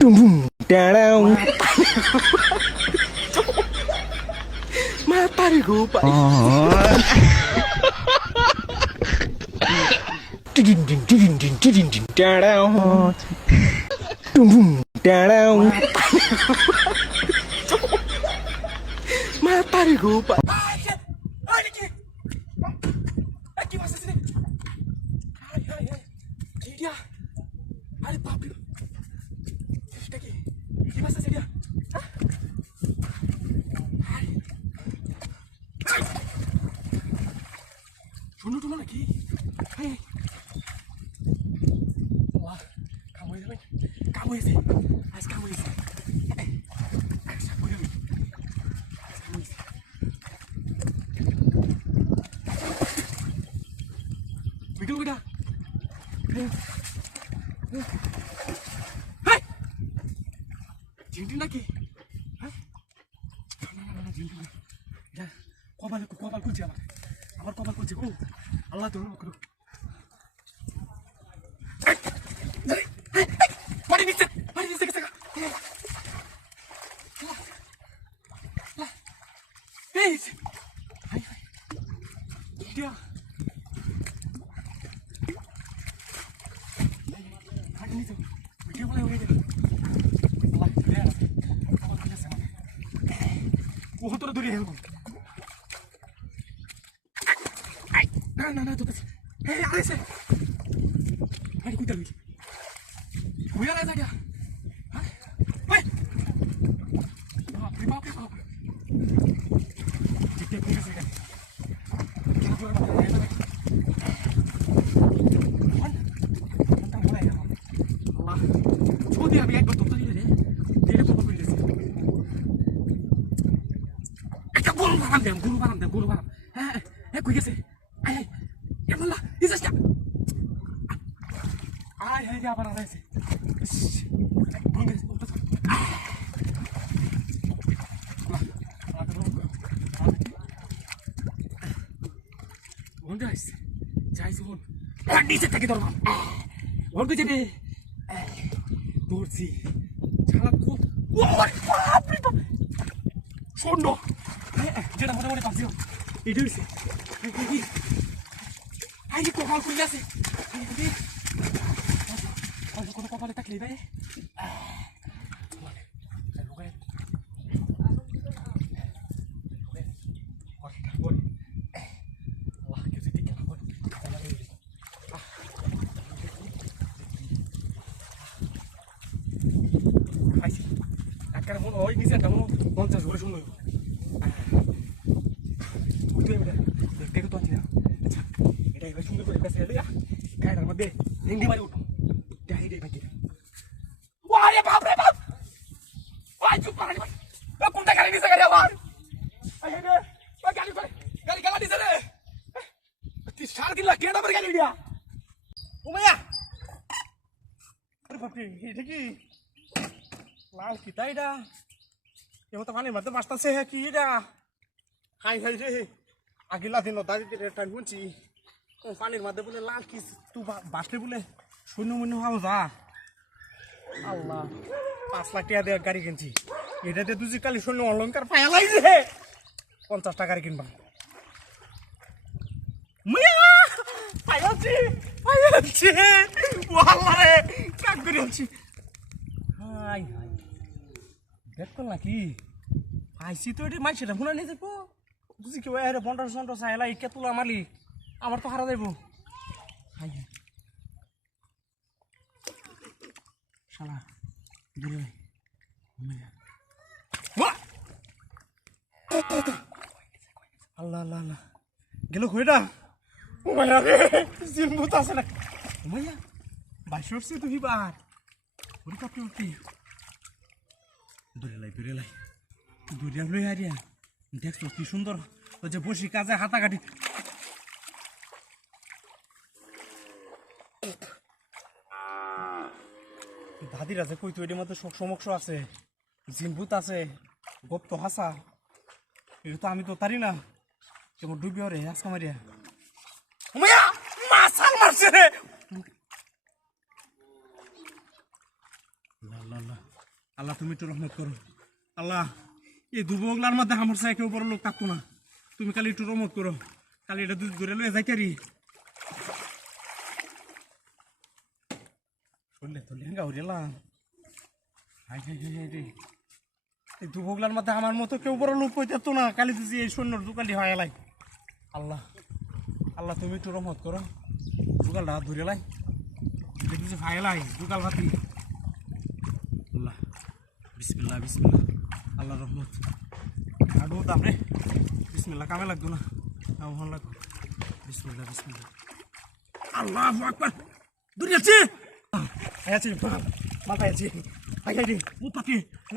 Down. Matarigo pa. Down. Down. Matarigo pa. Aqui masa sini. Hai. Dia. Ada papi. Aqui masa dia. Hah? Shono lagi. Hai. Wah, kamu ini. Kamu ini. As kamu ini. Begitu kita. Hai. Jintin lagi. Hai. Na, jintin. Ya, kobal kunci apa? Amar kobal kunci ko. Allah dulu aku. Mari bisa ke. Hei. Hai. Dia. Ini tuh. Dia mulai udah. Allah, dia. Kamu kerja sama. Wah, tuh duri helm. Na, tuh. Hei, Alice. Mari kita lagi. Kuya lah saja. Hah? Woi. Apa? Kita pergi saja. Kita pulang ya. Tentang mulai ya. Allah. Coba dia biar betul tadi deh. Dia tuh pergi sih. Kita guru paham. Kuya sih. Ay, ya Allah, isa siya. Ay, ya para sih. Bunga, utas. Guys, jai suhun. Andi se taki dorma. Wonto jadi. Dorsi. Chala ko. Wah, apa itu? Sondo. Jeda mode pasio. Itu sih. Ay, kok kuya sih. Ay. Kalau kau balik tak lebih. Ini sih kamu nonton suara sunyi. Itu yang udah kayak tuan sih. Ini yang sunyi tuh kasih ya. Kayak dalam deh. Yang di mana itu? Dah ide bagi. Wah ya Pak. Wah jumpa lagi. Aku tak kali ini saya kawan. Ayo deh. Kali di sana. Disarkin lagi ada berkali dia. Umaya. Aduh papi, ini ki. Laut kita ida. Yang teman mata master saya ki ida. Hai deh. Agila दिन होता है rate time कुछ ओ पानी मध्य बोले लाल की तू बास्ते बोले सुनो हाउ जा अल्लाह 5 लाख টাকা দিয়ে গাড়ি কিনছি এটাতে তুই কালি শুনে অলংকার পায়া লাইছে 50 টাকার কিনবা মিয়া পায়াছি ওয়াল্লাহ রে কাক করেছি হাই দেখো নাকি আইছি তো এটি মাইছেটা শুনা নিয়ে যাবো তুই কি ওই আরে বন্ডার সন্ডা চাইলা ইকে তুলা মালি আমার তো হারা যাইব হাই শালা দিলে আল্লাহ গেল কইটা ও মাইয়া রে জিমবুত আছে না ও মাইয়া বাইশরছে তুই বার ওরে কাপড় দূরে লাই দূরে লই আরিয়া দেখছো কি সুন্দর ওই যে বসি কাজে হাতা কাটি দাদির আছে কই তো এর মধ্যে সমস্য আছে জিনভূত আছে গপ্ত হাসা এটা তো আমি তো তারি না কেমন ডুবিও রে আজকা মারিয়া ওমায়া মাছাল মারছে রে লা আল্লাহ তুমি একটু রহমত করো আল্লাহ এই দুবগলার মধ্যে আমার চাই কেউ বড় লোক থাকতো না তুমি খালি একটু রহমত করো খালি এটা ধরে লয়ে যাইতারি শুনলে তো লেহেঙ্গা উড়েলাম হাই হাই হাই রে এই দুবগলার মধ্যে আমার মতো কেউ বড় লোক হইতো না খালি যদি এই সৈন্যর দোকানটি হয় এলাই আল্লাহ আল্লাহ তুমি একটু রহমত করো দুকালটা হাত ধরে লাই দেখতেছি ফাইলাই দুকাল ভাতি আল্লাহ বিসমিল্লাহ বিসমিল্লাহ আল্লাহ রহমত আডু তাপরে বিসমিল্লাহ কামে লাগতো না কাম ভালো লাগতো বিসমিল্লাহ বিসমিল্লাহ আল্লাহু আকবার দূরে আছে আছি মাথায় আছি আই আই রে ও পাপি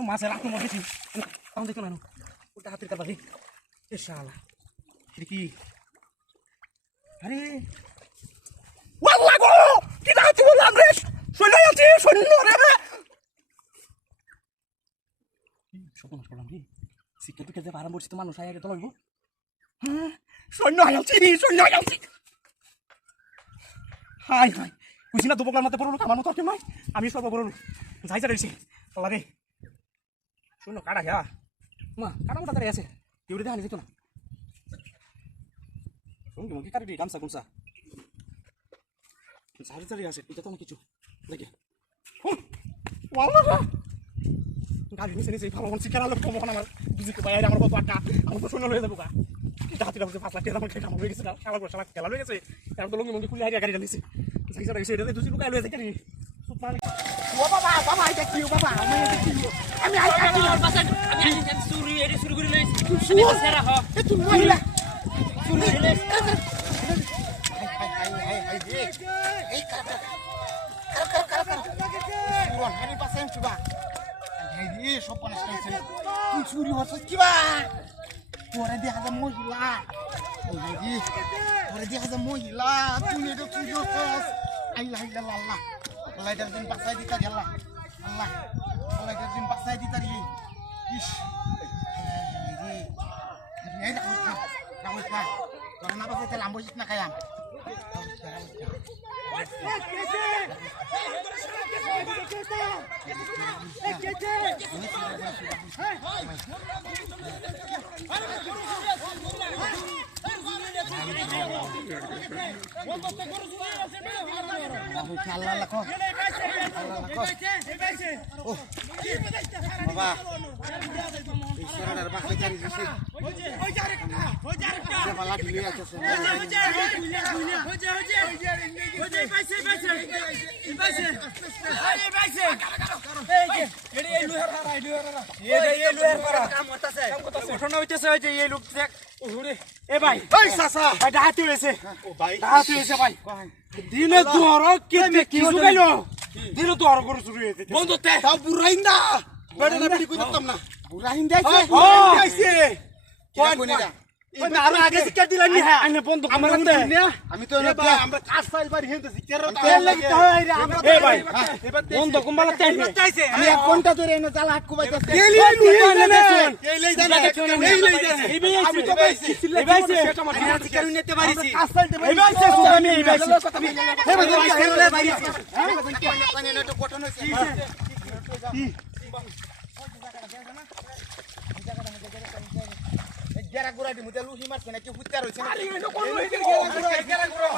মাছের আক্রমণ মরেছি কাম দেখো না ওটা হাতের কাটা রে এ শালা এটা কি আরে ওয়াল্লাহ গো কি না তুই বললাম রে শুনে আছি শুনলো রে সপন করলাম রে শিক্ষা তুই খেতে আরাম করছিস তো মানুষ আগে তো লাগবো হ্যাঁ সৈন্য আছি হাই হাই বুঝি না দুবগলার মধ্যে বড় লোক আমার মতো আর কেউ নয় আমি সব বড় লোক যাই যা রয়েছি আল্লাহ রে শূন্য কাটা হ্যাঁ মা কাটা মোটা তারা আছে কেউ দেখা যেত না শুন কি কাটি গামছা গুমছা ঝাড়ি ঝাড়ি আছে এটা তো কিছু দেখে গাড়ি নিচে নিচে ভালো শিক্ষার আলো কম আমার বুঝতে পাই আমার কত আটকা আমার তো শূন্য হয়ে যাবো গা হাতিটা হচ্ছে 5 লাখ টাকা আমার খেয়ে আমার হয়ে গেছে খেলা হয়ে গেছে এখন তো লঙ্গি মঙ্গি খুলে হারিয়ে গাড়ি চালিয়েছে যাই যা রয়েছে এটা দুজি লুকায় লয়ে যায় গাড়ি ও বাবা বাবা এটা কি বাবা আমি এটা কি আমি আমি চুরি এডি শুরু করে লইছি আমি সেরা হ এ তুমি মহিলা চুরি এই কার পুরো হারি পাশে চুবা এই রে সব পানিশ তুই চুরি হচ্ছে কি বা তোরে দেখা যা মহিলা এই রে তোরে দেখা যা মহিলা তুই এটা চুরি হচ্ছিস আল্লাহ আল্লাহ আল্লাহ আল্লাহ এটার দিন বাঁচাই দিতা আল্লাহ আল্লাহ আল্লাহ এটার দিন বাঁচাই দিতা রে ইস এই রাহুল খা তোরা না বাঁচাইতে লাম্বসিস না খায়াম বাবা ঈশ্বরের বাসায় জানি দিছি বালা ঢিলে আছে দিনে তোর দিনে তোর করে শুরু হয়েছে বন্ধু বুড়াইন না বেড়ে না বেড়ি করতাম না বুড়াইন যাইছে আরো আগে শিক্ষা দিলাম নি হ্যাঁ আমি বন্ধু আমি তো আমরা কাজ ফাইল বাড়ি হেতে শিক্ষার আমরা এ ভাই বন্ধু কুম্বালা চাইছে আমি 1 ঘন্টা ধরে এনে জাল হাট কুবাইতাছি এই লই জানা আমি তো পাইছি এই ভাইছে আমি শিক্ষার নিতে পারিছি কাজ ফাইল এই ভাইছে আমি এই ভাইছে হে ভাই হেরলে বাইরিছি আমি কোন তো গঠন হইছে কি গেরা গুড়া দি মুতে লুহি মারছে নাকি হুত্তা রইছে না আরে এনো কোন হইছে গেরা গুড়া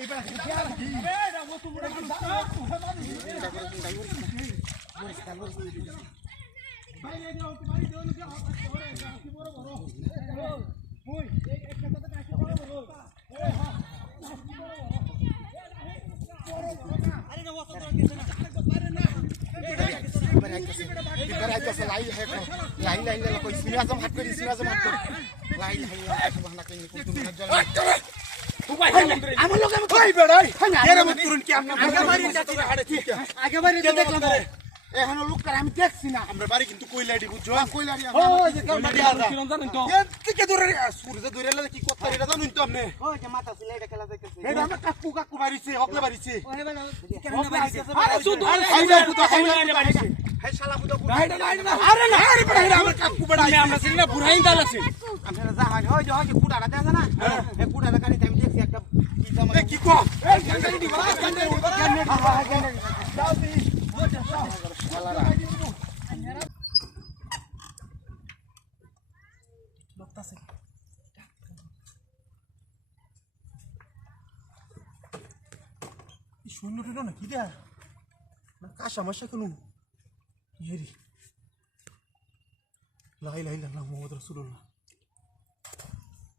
এইবার এ রামো তোমরা কি ভাই এই নাও তোমার দেন কি কি বড় বড় ওই একটা কথা কাছে বড় বড় এ হ্যাঁ আরে না ওটা তো কিছু না পারে না Ibarat লাই হে লাই লাই লাই কই সিরাজম হাত করি সিরাজম হাত করি লাই লাই এত বাহানা কই কিন্তু না জল তুই আমার লোক আমি কই বেড়াই এর মত করুন কি আমরা আগে বাড়ি যাচ্ছি হাড়ে ঠিক আগে বাড়ি দেখলাম রে এখন লোক করে আমি দেখছি না আমরা বাড়ি কিন্তু কইলাডি বুঝছো কইলাডি ও যে কইলাডি আছে কি জানেন তো এ থেকে দূরে সূর্য দূরে লাগে কি কথা এটা জানেন তো আপনি ওই যে মাথা ছিল এটা খেলা দেখতেছি এটা আমার কাকু কাকু বাড়িছে হকলে বাড়িছে ও হে বাড়ি কেন বাড়িছে আরে শুধু আইলা পুতো আইলা বাড়িছে হে শালা পুতো না আরে না আরে বড় আমার কাকু বড় আমরা ছিল না বুড়াইন দাল আছে আমরা যা হয় ওই যে কুড়াটা দেন না এই কুড়াটা কানি আমি দেখছি একটা কি জামা এ কি কো এই গন্ডারি দিবা গন্ডারি যাও দি শূন্য টুন্য না কি দেয়া না কাশা মাসা কেন ইয়েরি লাই লাই লা মোহাম্মদ রাসূলুল্লাহ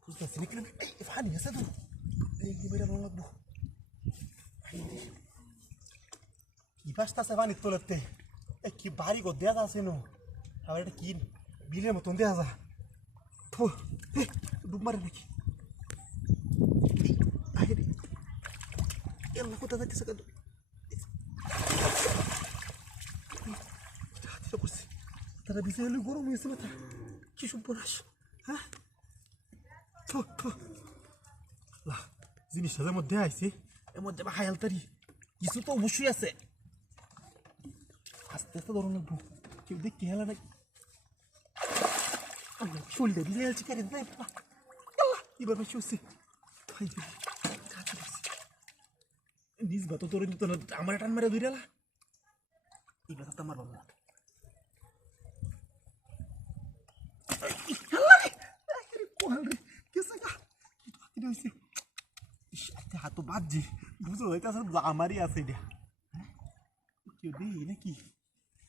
বুঝতেছি না কেন এই ফানি আছে তো এই বেটা ভালো লাগবো কি বাসতাছে পানি তোলাতে এ কি বাড়ি গো দেয়া আছে নো আবার এটা কি বিলের মতন দেয়া যা থো ডুব মারে নাকি আরে এলা কোথা যাইতেছে কেন হাতিটা পড়ছে তারা বিছে হলে গরম হয়েছে মাথা কি সর্বনাশ হ্যাঁ থো থো জিনিসটা যেমন দেয়া আইছে এর মধ্যে বা হায়ালতারি কিছু তো অবশ্যই আছে আস্তে আস্তে ধরুন লাগবো কেউ দেখতে হেলা নাকি শরীরটা ভিজে যাচ্ছে কেন এবার বেশি হচ্ছে নিজ ভাত তোর নিত না আমার টান মেরে ধরে এলা এবার তো আমার বাবা হাত বাজছে বুঝো হইতে আমারই আছে এটা কেউ দেই নাকি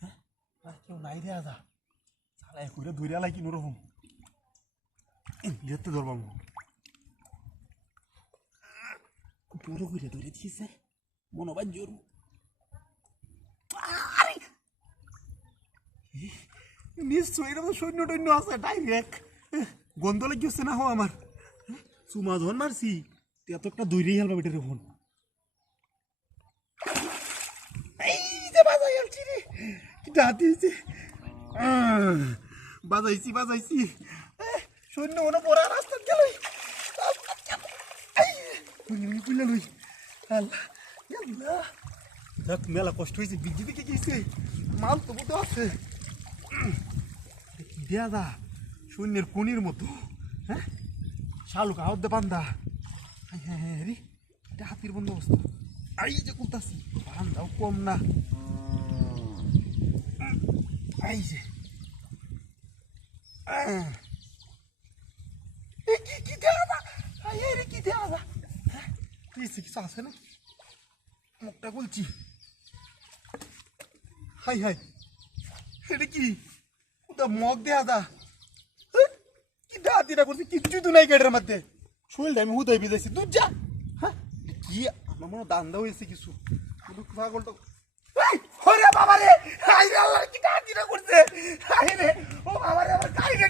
হ্যাঁ কেউ নাই রে আদা চালা করে ধরে আলাই কি নরকম বিরতে ধরবাম বড় করে ধরে দিয়েছে মনোবাদ জোর নিশ্চয়ই এরকম সৈন্য টৈন্য আছে ডাইরেক্ট গন্ধ লাগিয়েছে না হো আমার চুমা যখন মারছি এত একটা দৌড়েই হেলবা বেটারে ফোন বাজাইছি রে হাতি হয়েছে বাজাইছি সৈন্য মনে পড়া রাস্তা গেল মেলা কষ্ট হয়েছে বিজি দিকে গেছে মাল তো বোধ আছে দেয়া দা সৈন্যের কোনির মতো হ্যাঁ শালুক আহত দে বান্ধা হ্যাঁ হ্যাঁ রে এটা হাতির বন্দোবস্ত আই যে করতাছি বান্ধাও কম না এই যে কি দেওয়া যা রে কি দেওয়া যা কিছু আছে না মুখটা বলছি হাই হাই এটা কি ওটা মগ দেয়া যা কি দেওয়া দিটা করছি কিচ্ছুই তো নাই গেটের মধ্যে শরীরটা আমি হুদাই ভিজাইছি তুই যা হ্যাঁ কি আমার মনে দান্দা হয়েছে কিছু পাগলটা ওরে বাবা রে আল্লাহ কি দিটা করছে ও বাবা রে আমার কাহিনী